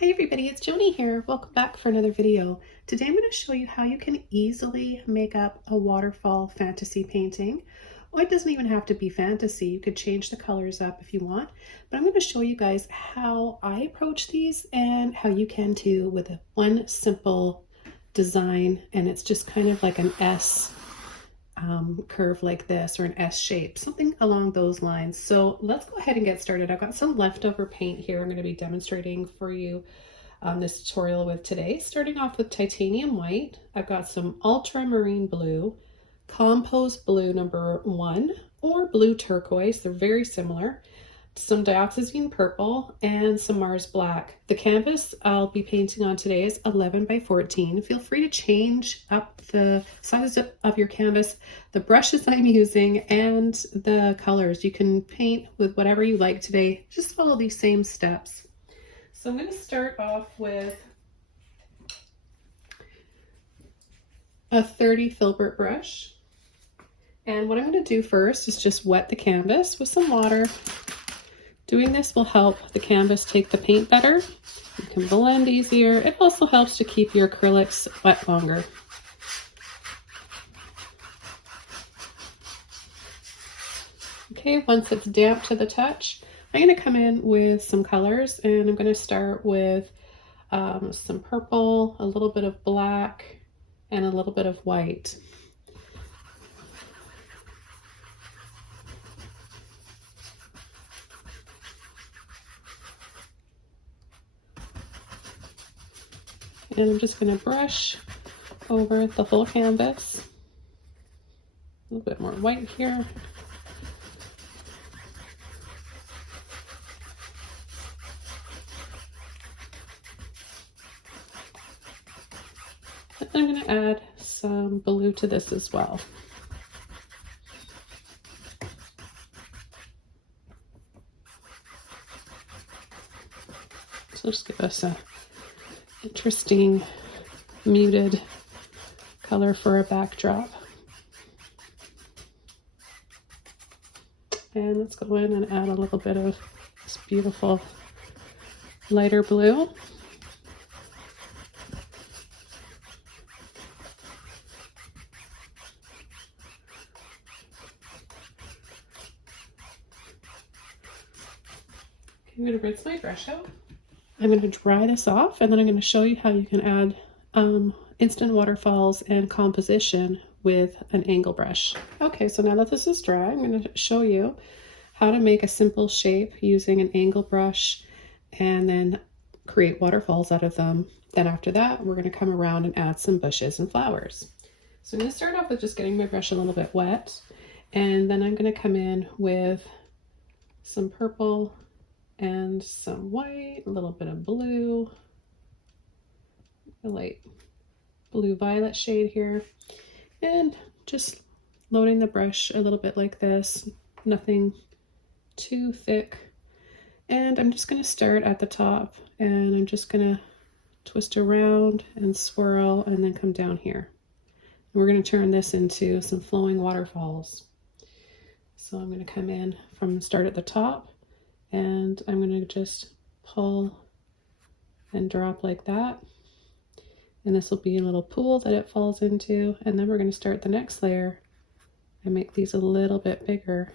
Hi everybody, it's Joni here. Welcome back for another video. Today I'm going to show you how you can easily make up a waterfall fantasy painting. Well, it doesn't even have to be fantasy. You could change the colors up if you want, but I'm going to show you guys how I approach these and how you can too with one simple design, and it's just kind of like an S curve like this, or an S shape, something along those lines. So let's go ahead and get started. I've got some leftover paint here I'm going to be demonstrating for you this tutorial with today. Starting off with titanium white, I've got some ultramarine blue, compost blue number 1, or blue turquoise, they're very similar, some dioxazine purple, and some Mars black. The canvas I'll be painting on today is 11 by 14. Feel free to change up the size of your canvas, the brushes I'm using, and the colors. You can paint with whatever you like today. Just follow these same steps. So I'm going to start off with a 30 filbert brush. And what I'm going to do first is just wet the canvas with some water. Doing this will help the canvas take the paint better. You can blend easier. It also helps to keep your acrylics wet longer. Okay, once it's damp to the touch, I'm going to come in with some colors, and I'm going to start with some purple, a little bit of black, and a little bit of white. And I'm just going to brush over the whole canvas. A little bit more white here. And I'm going to add some blue to this as well. So just give us a interesting muted color for a backdrop. And let's go in and add a little bit of this beautiful lighter blue. Okay, I'm going to rinse my brush out. I'm going to dry this off, and then I'm going to show you how you can add instant waterfalls and composition with an angle brush. Okay, so now that this is dry, I'm going to show you how to make a simple shape using an angle brush and then create waterfalls out of them. Then after that, we're going to come around and add some bushes and flowers. So I'm going to start off with just getting my brush a little bit wet, and then I'm going to come in with some purple and some white, a little bit of blue, a light blue violet shade here, and just loading the brush a little bit like this, nothing too thick. And I'm just going to start at the top, and I'm just going to twist around and swirl and then come down here. And we're going to turn this into some flowing waterfalls. So I'm going to come in from start at the top, and I'm going to just pull and drop like that. And this will be a little pool that it falls into. And then we're going to start the next layer and make these a little bit bigger.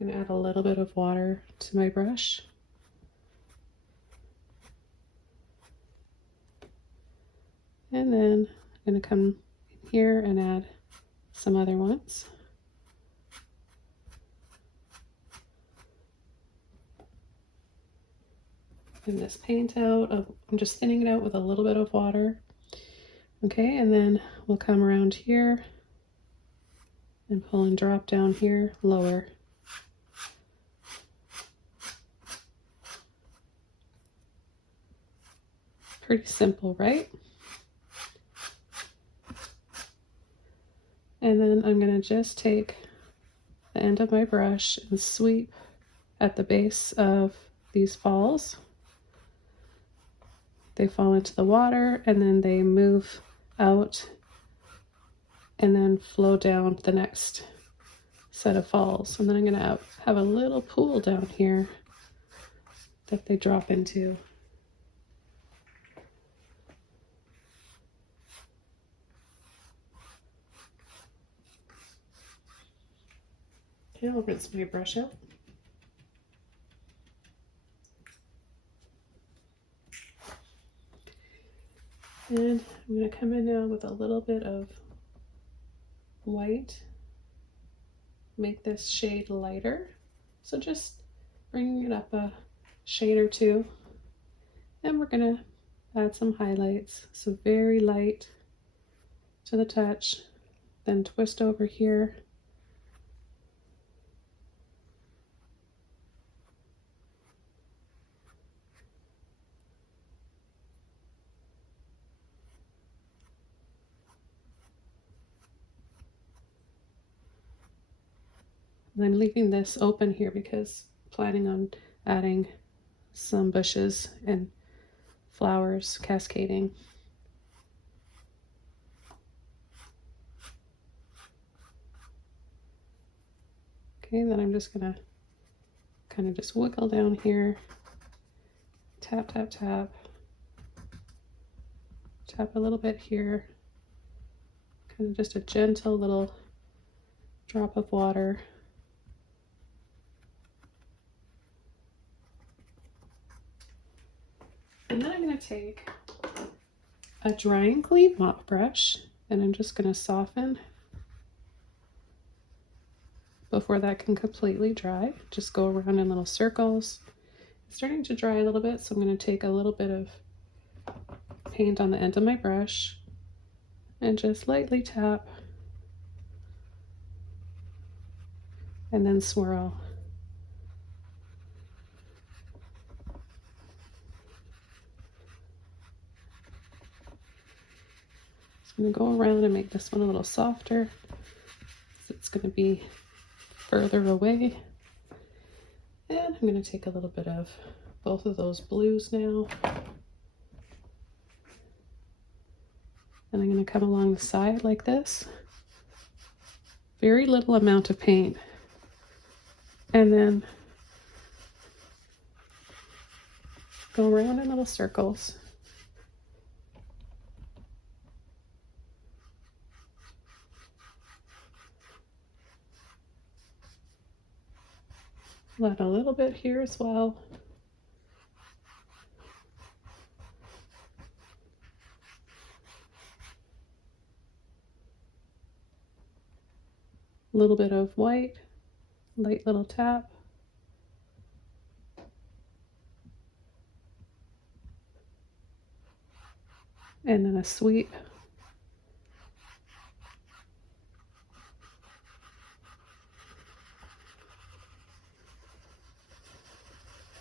I'm going to add a little bit of water to my brush. And then I'm going to come here and add some other ones. And this paint out, I'm just thinning it out with a little bit of water. Okay, and then we'll come around here and pull and drop down here lower. Pretty simple, right? And then I'm going to just take the end of my brush and sweep at the base of these falls. They fall into the water, and then they move out and then flow down the next set of falls. And then I'm going to have a little pool down here that they drop into. Okay, I'll rinse my brush out. And I'm going to come in now with a little bit of white, make this shade lighter. So just bringing it up a shade or two. And we're going to add some highlights. So very light to the touch, then twist over here. I'm leaving this open here because I'm planning on adding some bushes and flowers cascading. Okay, then I'm just gonna kind of just wiggle down here, tap, tap, tap, tap a little bit here, kind of just a gentle little drop of water. And then I'm going to take a dry and clean mop brush and I'm just going to soften before that can completely dry. Just go around in little circles. It's starting to dry a little bit, so I'm going to take a little bit of paint on the end of my brush and just lightly tap and then swirl. I'm going to go around and make this one a little softer. It's going to be further away. And I'm going to take a little bit of both of those blues now. And I'm going to come along the side like this. Very little amount of paint. And then go around in little circles. Add a little bit here as well. A little bit of white, light little tap. And then a sweep.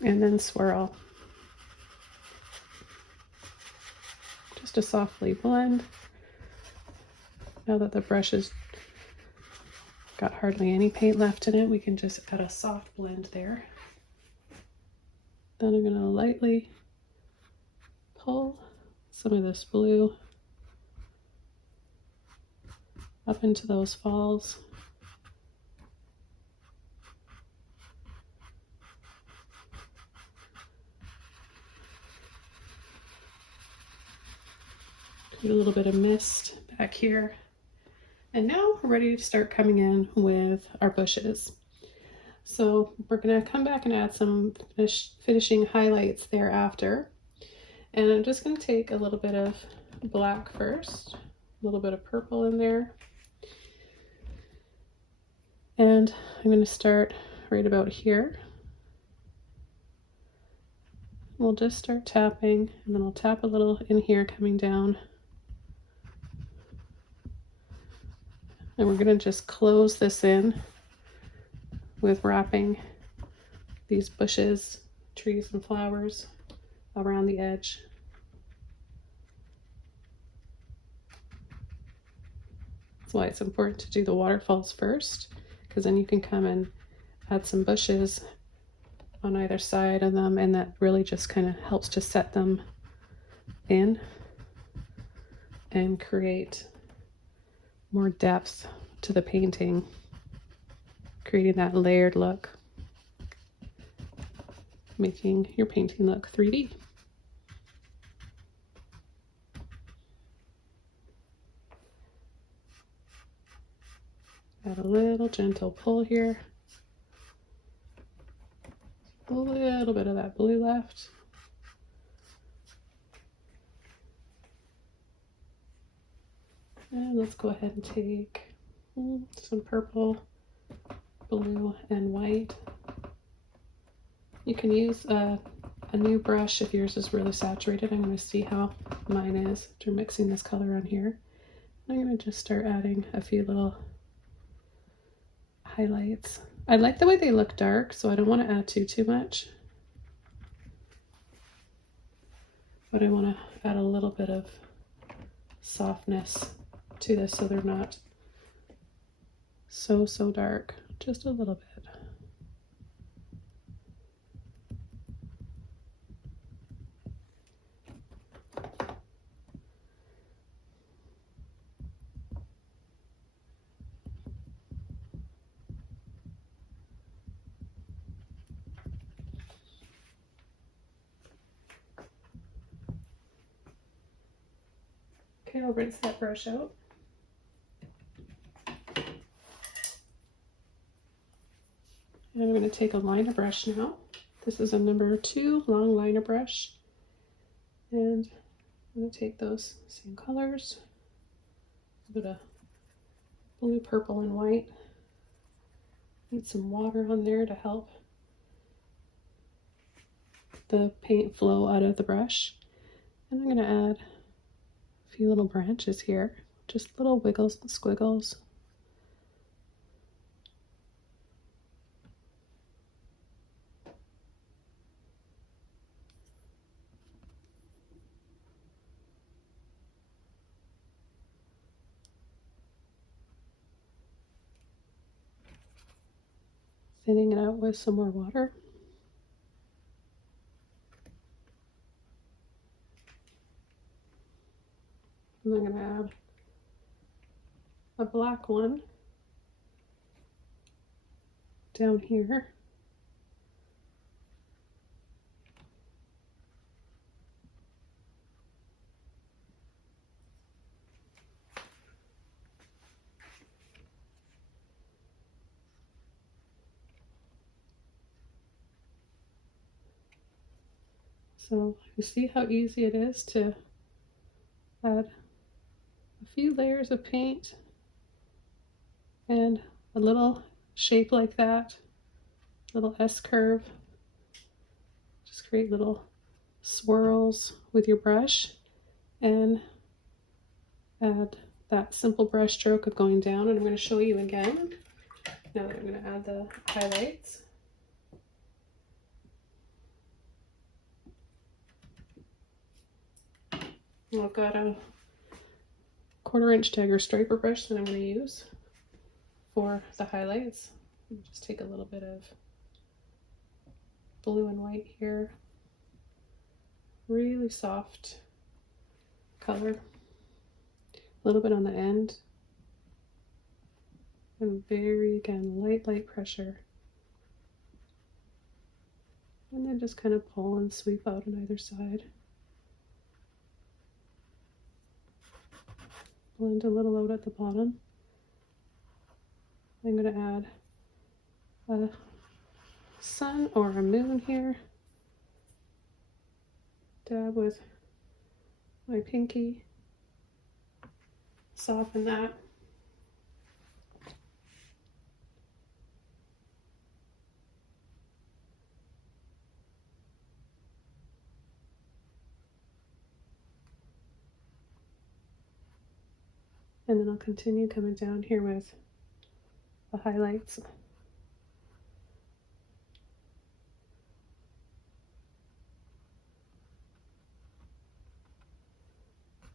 And then swirl. Just to softly blend. Now that the brush has got hardly any paint left in it, we can just add a soft blend there. Then I'm going to lightly pull some of this blue up into those falls. A little bit of mist back here. And now we're ready to start coming in with our bushes. So we're going to come back and add some finishing highlights thereafter. And I'm just going to take a little bit of black first, a little bit of purple in there. And I'm going to start right about here. We'll just start tapping, and then I'll tap a little in here coming down. And we're going to just close this in with wrapping these bushes, trees, and flowers around the edge. That's why it's important to do the waterfalls first, because then you can come and add some bushes on either side of them, and that really just kind of helps to set them in and create more depth to the painting, creating that layered look. making your painting look 3D. Add a little gentle pull here. A little bit of that blue left. And let's go ahead and take some purple, blue, and white. You can use a new brush if yours is really saturated. I'm going to see how mine is after mixing this color on here. I'm going to just start adding a few little highlights. I like the way they look dark, so I don't want to add too much. But I want to add a little bit of softness to this so they're not so dark. Just a little bit. Okay, I'll rinse that brush out. And I'm going to take a liner brush now. This is a number 2 long liner brush. And I'm going to take those same colors. A bit of blue, purple, and white. Need some water on there to help the paint flow out of the brush. And I'm going to add a few little branches here. Just little wiggles and squiggles. Thinning it out with some more water. And I'm going to add a black one down here. So you see how easy it is to add a few layers of paint and a little shape like that, little S curve. Just create little swirls with your brush and add that simple brush stroke of going down. And I'm going to show you again now that I'm going to add the highlights. I've got a 1/4 inch dagger striper brush that I'm going to use for the highlights. Just take a little bit of blue and white here. Really soft color. A little bit on the end. And very, again, light pressure. And then just kind of pull and sweep out on either side. Blend a little out at the bottom. I'm going to add a sun or a moon here. Dab with my pinky. Soften that. And then I'll continue coming down here with the highlights.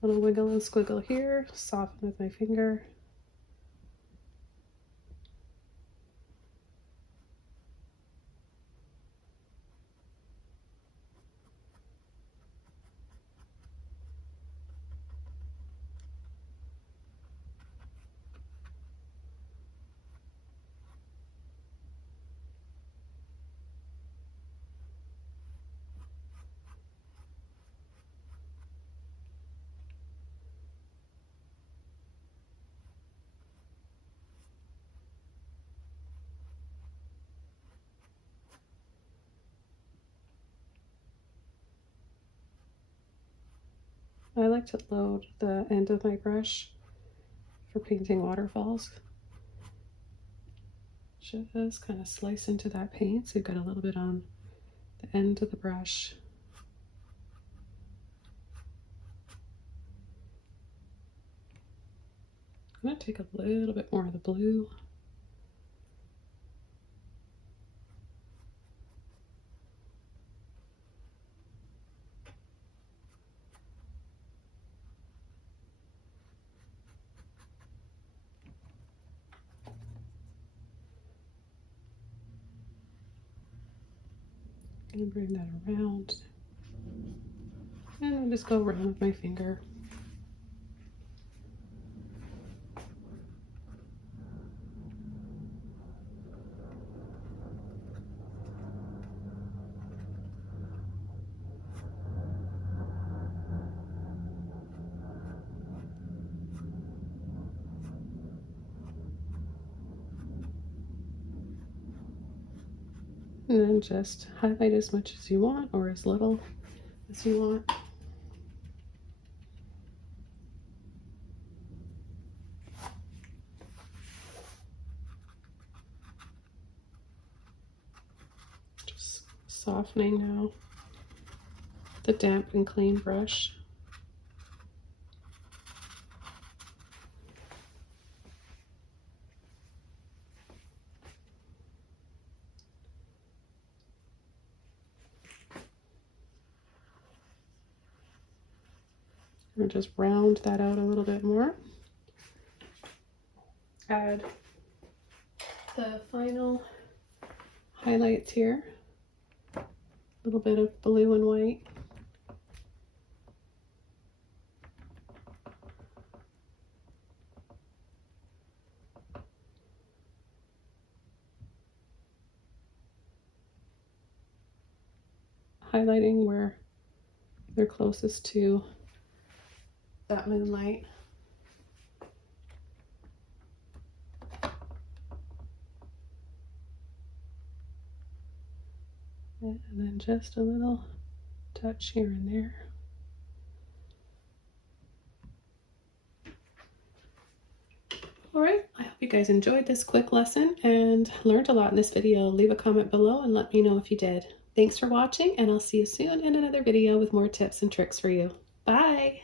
Little wiggle and squiggle here, soften with my finger. I like to load the end of my brush for painting waterfalls. Just kind of slice into that paint so you've got a little bit on the end of the brush. I'm going to take a little bit more of the blue. And bring that around. And I'll just go around with my finger. And then just highlight as much as you want or as little as you want. Just softening now the damp and clean brush. And just round that out a little bit more. Add the final highlights here. A little bit of blue and white. Highlighting where they're closest to that moonlight. And then just a little touch here and there. All right, I hope you guys enjoyed this quick lesson and learned a lot in this video. Leave a comment below and let me know if you did. Thanks for watching, and I'll see you soon in another video with more tips and tricks for you. Bye!